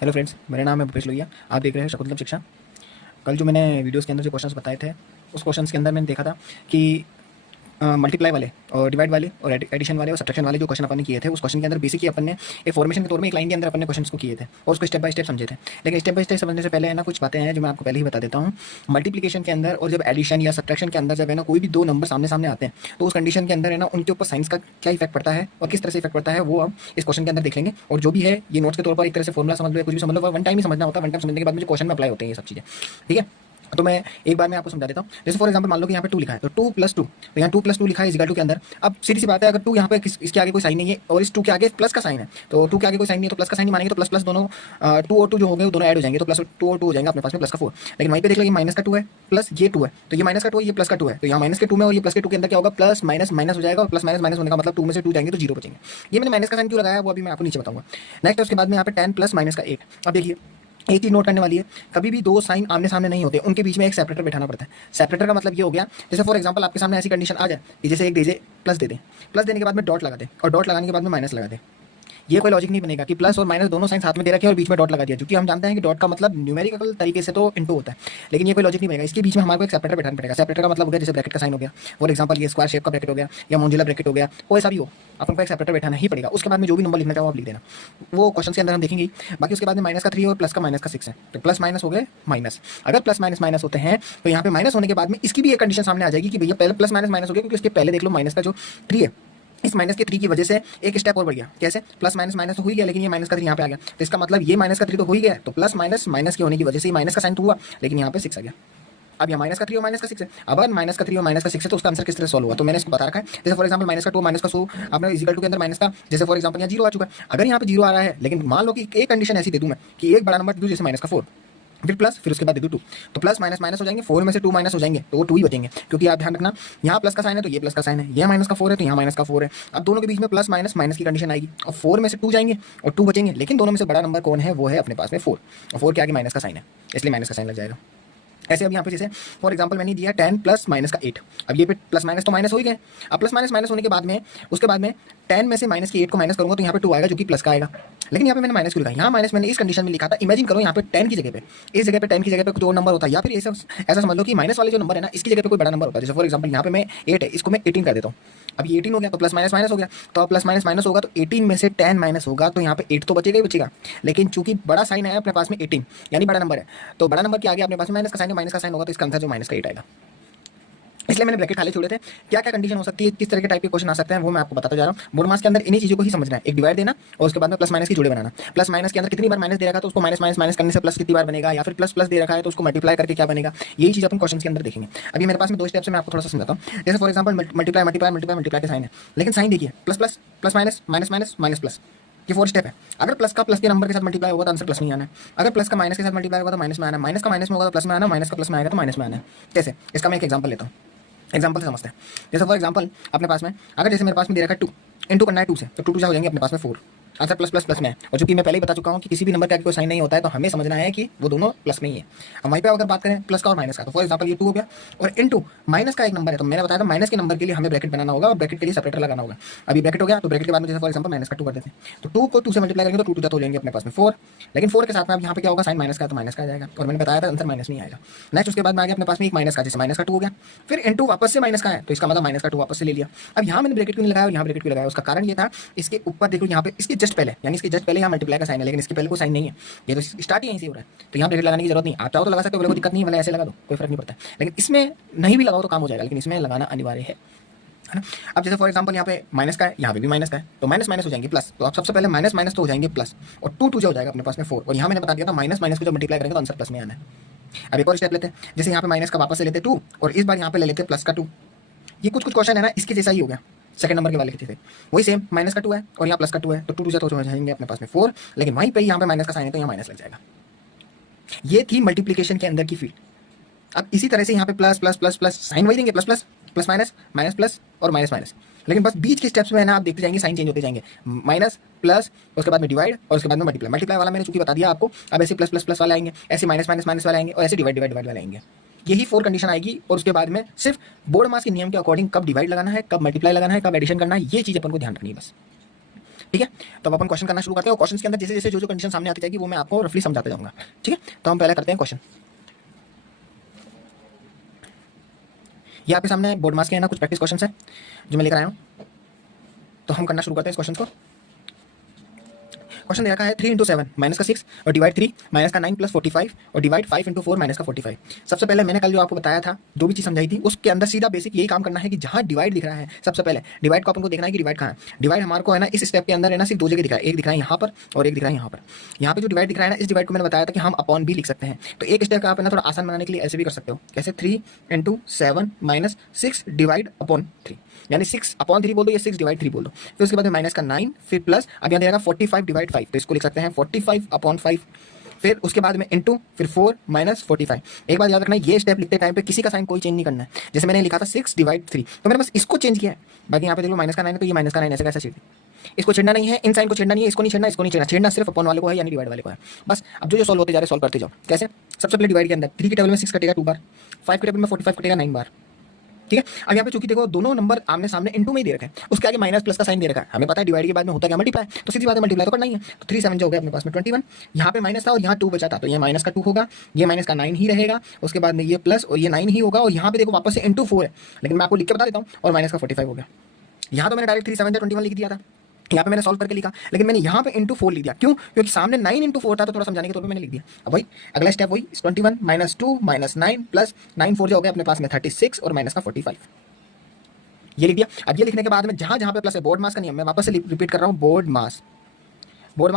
Hello friends, मेरा नाम है भूपेश लोहिया। आप देख रहे हैं शकुंतलम शिक्षा। कल जो मैंने वीडियोस के अंदर जो क्वेश्चंस बताए थे, उस क्वेश्चंस के अंदर मैंने देखा था कि मल्टीप्लाई वाले और डिवाइड वाले और एडिशन वाले और सब्ट्रैक्शन वाले जो क्वेश्चन अपन ने किए थे, उस क्वेश्चन के अंदर बेसिकली अपन ने एक फॉर्मेशन के तौर में एक लाइन के अंदर अपन ने क्वेश्चन को किए थे और उसको स्टेप बाय स्टेप समझे थे। लेकिन स्टेप बाय स्टेप समझने से पहले है ना, कुछ बातें हैं जो मैं आपको पहले ही बता देता हूँ। मल्टीप्लिकेशन के अंदर और जब एडिशन या सब्ट्रैक्शन के अंदर जब है ना कोई भी दो नंबर सामने सामने आते हैं, तो उस कंडीशन के अंदर है ना उनके ऊपर साइंस का क्या इफेक्ट पड़ता है और किस तरह से इफेक्ट पड़ता है, वो हम इस क्वेश्चन के अंदर देख लेंगे। और जो भी है ये नोट्स के तौर पर एक तरह से फॉर्मुला समझ लो, कुछ भी समझ लो, वन टाइम ही समझना होता है। वन टाइम समझने के बाद मुझे क्वेश्चन में अप्लाई होते हैं ये सब चीज़ें, ठीक है। तो मैं एक बार मैं आपको समझा देता हूँ। जैसे फॉर एग्जांपल मान लो कि यहाँ पे 2 लिखा है, तो 2 + 2, तो यहाँ 2 + 2 लिखा है इज इक्वल टू के अंदर। अब सीधी सी बात है, अगर 2 यहाँ पे इसके आगे कोई साइन नहीं है और इस 2 के आगे प्लस का साइन है, तो 2 के आगे कोई साइन नहीं है तो प्लस का साइन नहीं मानेंगे, तो प्लस प्लस दोनों 2 और 2 जो हो गए वो दोनों ऐड हो जाएंगे, तो प्लस 2 और 2 हो जाएंगे अपने पास में प्लस का 4। लेकिन वहीं पे देख लो, ये माइनस का 2 है प्लस ये 2 है, तो ये माइनस का 2 है, ये प्लस का 2 है, तो यहाँ माइनस के 2 में और ये प्लस के 2 के अंदर क्या होगा, प्लस माइनस माइनस हो जाएगा। और प्लस माइनस माइनस होने का मतलब 2 में से 2 जाएंगे तो 0 बचेंगे। ये मैंने माइनस का साइन क्यों लगाया वो अभी मैं आपको नीचे बताऊंगा। नेक्स्ट उसके बाद में यहाँ पे 10 + -1। अब देखिए एक चीज नोट करने वाली है, कभी भी दो साइन आमने सामने नहीं होते, उनके बीच में एक सेपरेटर बैठाना पड़ता है। सेपरेटर का मतलब ये हो गया, जैसे फॉर एग्जांपल आपके सामने ऐसी कंडीशन आ जाए कि जैसे एक दीजिए प्लस दे दें, प्लस देने के बाद में डॉट लगा दें और डॉट लगाने के बाद में माइनस लगा दें। ये कोई लॉजिक नहीं बनेगा कि प्लस और माइनस दोनों साइन साथ में दे रखे हैं और बीच में डॉट लगा दिया, क्योंकि हम जानते हैं कि डॉट का मतलब न्यूमेरिकल तरीके से तो इनटू होता है, लेकिन ये कोई लॉजिक नहीं बनेगा। इसके बीच में हमारे को एक सेपरेटर बैठाना पड़ेगा। सेपरेटर का मतलब हो गया जैसे ब्रैकेट का साइन हो गया, फॉर एग्जांपल ये स्क्वायर शेप का ब्रैकेट हो गया या मोजुलर ब्रैकेट हो गया, कोई सा भी हो, अपन को एक सेपरेटर बैठाना ही पड़ेगा। उसके बाद में जो भी नंबर लिखना चाहो आप लिख देना, वो क्वेश्चन के अंदर हम देखेंगे। बाकी उसके बाद में माइनस का 3 और प्लस का -6 है, तो प्लस माइनस हो गए माइनस। अगर प्लस माइनस माइनस होते हैं तो यहाँ पे माइनस होने के बाद में इसकी भी एक कंडीशन सामने आ जाएगी कि भैया पहले प्लस माइनस माइनस हो गया, क्योंकि इसके पहले देख लो माइनस का जो 3 है, इस माइनस के 3 की वजह से एक स्टेप और बढ़ गया। कैसे? प्लस माइनस माइनस तो हो ही गया, लेकिन ये माइनस का 3 यहाँ पे आ गया, तो इसका मतलब ये माइनस का 3 तो हो ही गया, तो प्लस माइनस माइनस के होने की वजह से माइनस का साइन तो हुआ, लेकिन यहाँ पे 6 आ गया। अब यहाँ माइनस का 3 और माइनस का 6 है। अब अगर माइनस का 3 और माइनस का 6 है तो उसका आंसर किस तरह सॉल्व हुआ, तो मैंने इसको बता रखा है। जैसे फॉर एग्जांपल माइनस का 2 माइनस का 100 आपने इज इक्वल टू के अंदर माइनस का, जैसे फॉर एग्जांपल यहाँ 0 आ चुका है। अगर यहाँ पे 0 आ रहा है, लेकिन मान लो कि एक कंडीशन ऐसी दे दूँ मैं कि एक बड़ा नंबर दे दूँ, जैसे माइनस का 4, फिर प्लस, फिर उसके बाद दे दो 2, तो प्लस माइनस माइनस हो जाएंगे, 4 में से 2 माइनस हो जाएंगे तो वो 2 ही बचेंगे। क्योंकि आप ध्यान रखना, यहाँ प्लस का साइन है तो ये प्लस का साइन है, ये माइनस का 4 है तो यहाँ माइनस का 4 है। अब दोनों के बीच में प्लस माइनस माइनस की कंडीशन आएगी और 4 में से 2 जाएंगे और 2 बचेंगे, लेकिन दोनों में से बड़ा नंबर कौन है, वो है अपने पास में 4, और 4 के आगे माइनस का साइन है, इसलिए माइनस का साइन लग जाएगा। ऐसे अब यहाँ पे जैसे फॉर एग्जांपल मैंने दिया 10 + -8। अब ये पे प्लस माइनस तो माइनस हो ही गए। अब प्लस माइनस माइनस होने के बाद में उसके बाद में 10 में से माइनस की 8 को माइनस करूंगा तो यहाँ पे 2 आएगा जो कि प्लस का आएगा। लेकिन यहाँ पे मैंने माइनस क्यों लिखा, यहाँ माइनस मैंने इस कंडीशन में लिखा था। इमेजिन करो यहाँ पे 10 की जगह पे, इस जगह पे 10 की जगह पे कुछ और नंबर होता है, या फिर ऐसा समझ लो कि माइनस वाले जो नंबर है ना, इसकी जगह पे कोई बड़ा नंबर होता है। जैसे फॉर एग्जांपल यहाँ पे मैं 8 है, इसको मैं 18 कर देता हूँ। अब ये 18 हो गया तो प्लस माइनस माइनस हो गया, तो प्लस माइनस माइनस होगा तो 18 में से 10 माइनस होगा तो यहाँ पे 8 तो बचेगा ही बचेगा। लेकिन चूंकि बड़ा साइन है अपने पास में 18, यानी बड़ा नंबर है, तो बड़ा नंबर के आगे अपने पास में माइनस का साइन है, माइनस का साइन होगा तो इसका आंसर जो माइनस का 8 आएगा। इसलिए मैंने ब्रैकेट खाली छोड़े थे। क्या क्या कंडीशन हो सकती है, किस तरह के टाइप के क्वेश्चन आ सकते हैं, वो मैं आपको बताता जा रहा हूँ। बोर्ड मास के अंदर इन्हीं चीज़ों को ही समझना है, एक डिवाइड देना और उसके बाद में प्लस माइनस की जोड़े बनाना। प्लस माइनस के अंदर कितनी बार माइनस दे रखा है तो उसको माइनस माइनस माइनस करने से प्लस कितनी बार बनेगा, या फिर प्लस प्लस दे रखा है तो उसको मल्टीप्लाई करके क्या बनेगा, यही चीज़ अपन क्वेश्चन के अंदर देखेंगे। अभी मेरे पास में 2 स्टेप्स में आपको थोड़ा सा समझाता हूँ। जैसे for example multiply multiply multiply multiply के साइन है, लेकिन साइन देखिए plus plus plus minus minus minus minus plus, ये 4 स्टेप है। अगर प्लस का प्लस के नंबर के साथ मल्टीप्लाई होगा तो आंसर प्लस में आना है, अगर प्लस का माइनस के साथ मल्टीप्लाई होगा तो माइनस में आना है, माइनस का माइनस में होगा तो प्लस में आना, माइनस का प्लस में आएगा तो माइनस में आना है। कैसे? इसका मैं एक एग्जांपल लेता हूँ, एग्जांपल से समझते हैं। जैसे फॉर एग्जांपल अपने पास में अगर जैसे मेरे पास में दे रखा है 2 इंटू करना है 2 से, तो 2 हो जाएंगे अपने पास में 4, आंसर प्लस प्लस प्लस में है। और चूंकि मैं पहले ही बता चुका हूँ कि किसी भी नंबर का कोई साइन नहीं होता है तो हमें समझना है कि वो दोनों प्लस में ही है। अब वहीं पे अगर बात करें प्लस का और माइनस का, तो फॉर एग्जांपल ये 2 हो गया और इनटू माइनस का एक नंबर है, तो मैंने बताया था माइनस के नंबर के लिए हमें ब्रैकेट बनाना होगा और ब्रैकेट के लिए सेपरेटर लगाना होगा। अभी ब्रैकेट हो गया तो ब्रैकेट के बाद में जैसे फॉर एग्जांपल माइनस का 2 कर देते हैं, तो 2 को 2 से मल्टीप्लाई करेंगे तो 2 हो जाएंगे अपने पास में 4, लेकिन 4 के साथ में अब यहाँ पे क्या होगा, साइन माइनस का तो माइनस का आ जाएगा, और मैंने बताया था आंसर माइनस नहीं आएगा। नेक्स्ट उसके बाद में आ गया अपने पास में एक माइनस का, जैसे माइनस का 2 हो गया, फिर इनटू वापस से माइनस का है तो इसका मतलब माइनस का 2 वापस से ले लिया। अब यहाँ मैंने ब्रैकेट क्यों नहीं लगाया और यहाँ ब्रैकेट क्यों लगाया, उसका कारण ये था, इसके ऊपर देखो यहाँ पे इसके जस्ट पहले, यानी इसके जस्ट पहले यहाँ मल्टीप्लाई का साइन है, लेकिन इसके पहले कोई साइन नहीं है, ये तो स्टार्ट ही यहीं से हो रहा है, तो यहाँ ब्रैकेट लगाने की जरूरत नहीं। आप चाहो तो लगा सकते हो, कोई दिक्कत नहीं, भले ऐसे लगा दो, कोई फर्क नहीं पड़ता है, लेकिन इसमें नहीं भी लगाओ तो काम हो जाएगा, लेकिन इसमें लगाना अनिवार्य है ना। अब जैसे फॉर एग्जांपल यहाँ पे माइनस का है, यहाँ पे भी माइनस का है, तो माइनस माइनस हो जाएंगे प्लस, तो आप सबसे पहले माइनस माइनस तो हो जाएंगे प्लस, और 2 हो जाएगा अपने पास में 4, और यहाँ मैंने बता दिया था माइनस माइनस को जब मल्टीप्लाई करेंगे तो आंसर प्लस में आना है। अब एक और स्टेप लेते हैं, जैसे यहाँ पे माइनस का वापस से लेते 2 और इस बार यहाँ पे ले लेते प्लस का 2। ये कुछ क्वेश्चन है ना इसके जैसा ही हो गया, सेकंड नंबर के वाले के थे वही सेम, माइनस का 2 है और यहाँ प्लस का 2 है, तो 2 तो हो जाएंगे अपने पास में 4, लेकिन वहीं पे यहाँ पे माइनस का साइन है तो यहाँ माइनस लग जाएगा। ये थी मल्टीप्लिकेशन के अंदर की फील्ड। अब इसी तरह से यहाँ पे plus plus plus plus sign वही देंगे, plus plus plus minus minus plus और माइनस माइनस, लेकिन बस बीच के स्टेप्स में है ना आप देखते जाएंगे साइन चेंज होते जाएंगे, माइनस प्लस उसके बाद में डिवाइड और उसके बाद में मल्टीप्लाई। मल्टीप्लाई वाला मैंने चूंकि बता दिया आपको, अब ऐसे प्लस प्लस प्लस वाले आएंगे, ऐसे माइनस माइनस माइनस वाले आएंगे और ऐसे डिवाइड डिवाइड डिवाइड वाले आएंगे। यही 4 कंडीशन आएगी और उसके बाद में सिर्फ बोर्ड मास के नियम के अकॉर्डिंग कब डिवाइड लगाना है, कब मल्टीप्लाई लगाना है, कब एडिशन करना है, ये चीज़ अपन को ध्यान रखनी है बस। ठीक है, तो अब अपन क्वेश्चन करना शुरू करते हैं और क्वेश्चन के अंदर जैसे जैसे जो कंडीशन सामने आती जाएगी वो मैं आपको रफली समझाते जाऊंगा। ठीक है, तो हम पहले करते हैं क्वेश्चन। ये आपके सामने बोर्ड मास के है ना, कुछ प्रैक्टिस क्वेश्चन है जो मैं लेकर आया हूँ। तो हम करना शुरू करते हैं इस क्वेश्चन को। क्वेश्चन दे रखा है 3 इंटू 7 माइनस का 6 और डिवाइड 3 माइनस का 9 प्लस 45 और डिवाइड 5 इंटू 4 माइनस का 45। सबसे पहले मैंने कल जो आपको बताया था, जो भी चीज़ समझाई थी, उसके अंदर सीधा बेसिक यही काम करना है कि जहाँ डिवाइड दिख रहा है, सबसे पहले डिवाइड को अपन को देखना है कि डिवाइड कहाँ है। डिवाइड हमारे को है ना इस स्टेप के अंदर है ना सिर्फ 2 जगह दिख रहा है, एक दिख रहा है यहाँ पर और एक दिख रहा है यहाँ पर। यहाँ पे जो डिवाइड दिख रहा है ना, इस डिवाइड को मैंने बताया था कि हम अपॉन भी लिख सकते हैं। तो एक स्टेप आप है ना थोड़ा आसान बनाने के लिए ऐसे भी कर सकते हो, कैसे 3 इंटू 7 माइनस 6 डिवाइड अपॉन 3, यानी 6 अपॉन 3 बोल दो या 6 डिवाइड 3 बोल दो। फिर उसके बाद में माइनस का 9, फिर प्लस अब यहाँ देगा 45 डिवाइड 5, तो इसको लिख सकते हैं 45 अपॉन 5। फिर उसके बाद में इंटू फिर 4 माइनस 45। एक बात याद रखना, ये स्टेप लिखते टाइम पे किसी का साइन कोई चेंज नहीं करना है। जैसे मैंने लिखा था 6 डिवाइड 3, तो मैंने बस इसको चेंज किया है। बाकी यहाँ पे देखो माइनस का 9 है तो ये माइनस का 9 ऐसे कैसे छेड़, इसको छेड़ना नहीं है, इन साइन को छेड़ना नहीं है, इसको नहीं छेड़ना, इसको नहीं छेड़ना, छेड़ना सिर्फ अपॉन वाले को है यानी डिवाइड वाले को है बस। अब जो सॉल्व होते जा रहे सॉल्व करते जाओ। कैसे? सबसे पहले डिवाइड के अंदर 3 के टेबल में 6 कटेगा 2 बार, 5 के टेबल में 45 कटेगा 9 बार। ठीक है, अब यहाँ पे चूंकि देखो दोनों नंबर आमने सामने इंटू में ही दे रखा है, उसके आगे माइनस प्लस का साइन दे रखा है। हमें पता है डिवाइड के बाद में होता क्या, मल्टीप्लाई, तो सीधी बात है मल्टीप्लाई तो करना ही है। तो 3 7 जो हो गया अपने पास में 21, यहाँ पे माइनस था और यहाँ 2 बचा था, तो ये माइनस का 2 होगा, ये माइनस का 9 ही रहेगा, उसके बाद में ये प्लस और ये 9 ही होगा, और यहाँ पे देखो वापस से इंटू 4 है, लेकिन मैं आपको लिख के बता देता हूँ, और माइनस का 45 हो गया। यहाँ तो मैंने डायरेक्ट 3 7 21 लिख दिया था, यहाँ पे मैंने सॉल्व करके लिखा, लेकिन मैंने यहाँ पे इंटू 4 लिख दिया। क्यों? क्योंकि सामने 9 इंटू 4 था, तो थोड़ा समझाने के तौर पे मैंने लिख दिया। अब वही अगला स्टेप वही 21 माइनस 2 माइनस 9 प्लस 9 4 जो हो गया अपने पास में 36 और माइनस का 45, ये लिख दिया। अब ये लिखने के बाद में जहां जहां पे प्लस है, बोर्ड मास का नियम मैं वापस से रिपीट कर रहा हूं, बोर्ड मास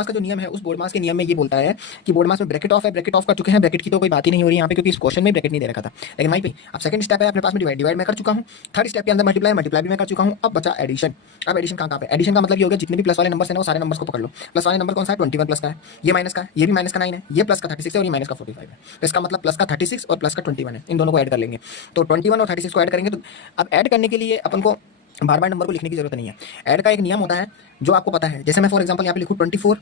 का जो नियम है, उस बोर्ड मास के नियम में ये बोलता है कि बोर्ड मास में ब्रैकेट ऑफ है, ब्रैकेट ऑफ कर चुके हैं, ब्रैकेट की तो कोई बात ही नहीं हो रही यहाँ पे क्योंकि इस क्वेश्चन में ब्रैकेट नहीं दे रखा था। लेकिन भाई अब सेकंड स्टेप है अपने पास में डिवाइड मैं कर चुका हूँ, थर्ड स्टेप के अंदर मल्टीप्लाई भी मैं कर चुका हूँ। अब बचा एडिशन। अब एडिशन कहाँ पे? एडिशन का मतलब ये हो गया जितने भी प्लस वाले नंबर है ना वो सारे नंबर्स को पकड़ लो। प्लस वाले नंबर कौन सा है? 21 प्लस का है, ये माइनस का है, ये भी माइनस का 9 है, ये प्लस का 36 है और ये माइनस का 45 है। तो इसका मतलब प्लस का 36 और प्लस का 21 है, इन दोनों को ऐड कर लेंगे तो 21 और 36 को ऐड करेंगे। तो अब ऐड करने के लिए अपन को बार बार नंबर को लिखने की जरूरत नहीं है। ऐड का एक नियम होता है जो आपको पता है। जैसे मैं फॉर एग्जांपल यहाँ पे लिखूँ 24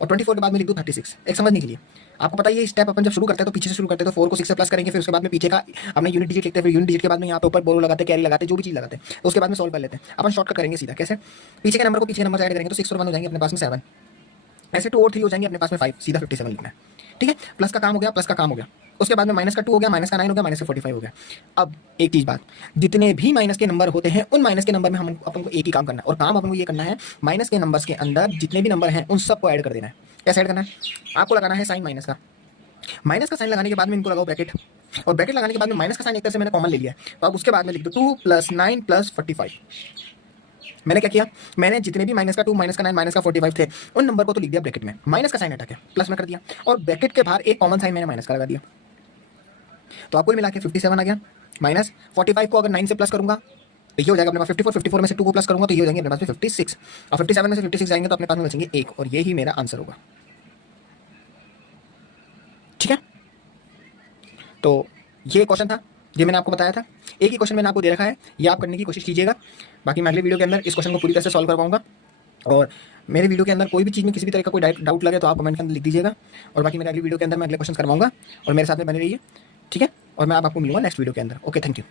और 24 के बाद में लिख दूँ 36, एक समझने के लिए। आपको पता है ये स्टेप अपन जब शुरू करते हैं तो पीछे से शुरू करते हैं, तो 4 को 6 से प्लस करेंगे, फिर उसके बाद में पीछे का अपने यूनिट डिजिट लिखते हैं, फिर यूनिट डिजिट के बाद में यहाँ पे ऊपर बोरो लगाते हैं, कैरी लगाते हैं, जो भी चीज़ लगाते हैं, तो उसके बाद में सॉल्व कर लेते हैं। अपन शॉर्टकट करेंगे सीधा। कैसे? पीछे के नंबर को पीछे नंबर से ऐड करेंगे तो 6 और 1 हो जाएंगे अपने पास में 7, ऐसे 2 और 3 हो जाएंगे अपने पास में 5, सीधा 57 लिखना है। ठीक है, प्लस का काम हो गया, प्लस का काम हो गया। उसके बाद में माइनस का 2 हो गया, माइनस का 9 हो गया, माइनस का 45 हो गया। अब एक चीज बात, जितने भी माइनस के नंबर होते हैं उन माइनस के नंबर में हम अपन को एक ही काम करना है, और काम अपन को ये करना है माइनस के नंबर्स के अंदर जितने भी नंबर हैं उन सबको ऐड कर देना है। कैसे ऐड करना है? आपको लगाना है साइन माइनस का। माइनस का साइन लगाने के बाद में इनको लगाओ ब्रैकेट, और ब्रैकेट लगाने के बाद में माइनस का साइन एक तरह से मैंने कॉमन ले लिया है, तो अब उसके बाद में लिख दो 2 + 9 + 45। मैंने क्या किया? मैंने जितने भी माइनस का 2 माइनस का 9 माइनस का 45 थे उन नंबर को तो लिख दिया ब्रैकेट में, माइनस का साइन हटा के प्लस में कर दिया, और ब्रैकेट के बाहर एक कॉमन साइन मैंने माइनस का लगा दिया। तो आपको मिला के 57 आ गया। माइनस 45 को अगर 9 से प्लस करूंगा तो ये हो जाएगा अपने पास 54, 54 में से 2 को प्लस करूंगा तो ये हो जाएंगे अपने पास में 56, और 57 में से 56 आएंगे तो अपने पास में बचेंगे 1, और ये ही मेरा आंसर होगा। ठीक है, तो ये क्वेश्चन था, ये मैंने आपको बताया था। एक ही क्वेश्चन मैंने आपको दे रखा है, ये आप करने की कोशिश कीजिएगा। बाकी मैं अगले वीडियो के अंदर इस क्वेश्चन को पूरी तरह से सॉल्व करवाऊंगा, और मेरे वीडियो के अंदर कोई भी चीज़ में किसी भी तरह का कोई डाउट लगे तो आप कमेंट के अंदर लिख दीजिएगा, और बाकी मेरे अगली वीडियो के अंदर मैं अगले क्वेश्चन करवाऊंगा, और मेरे साथ में बने रहिए। ठीक है, और मैं आपको मिलूंगा नेक्स्ट वीडियो के अंदर। Okay, thank you.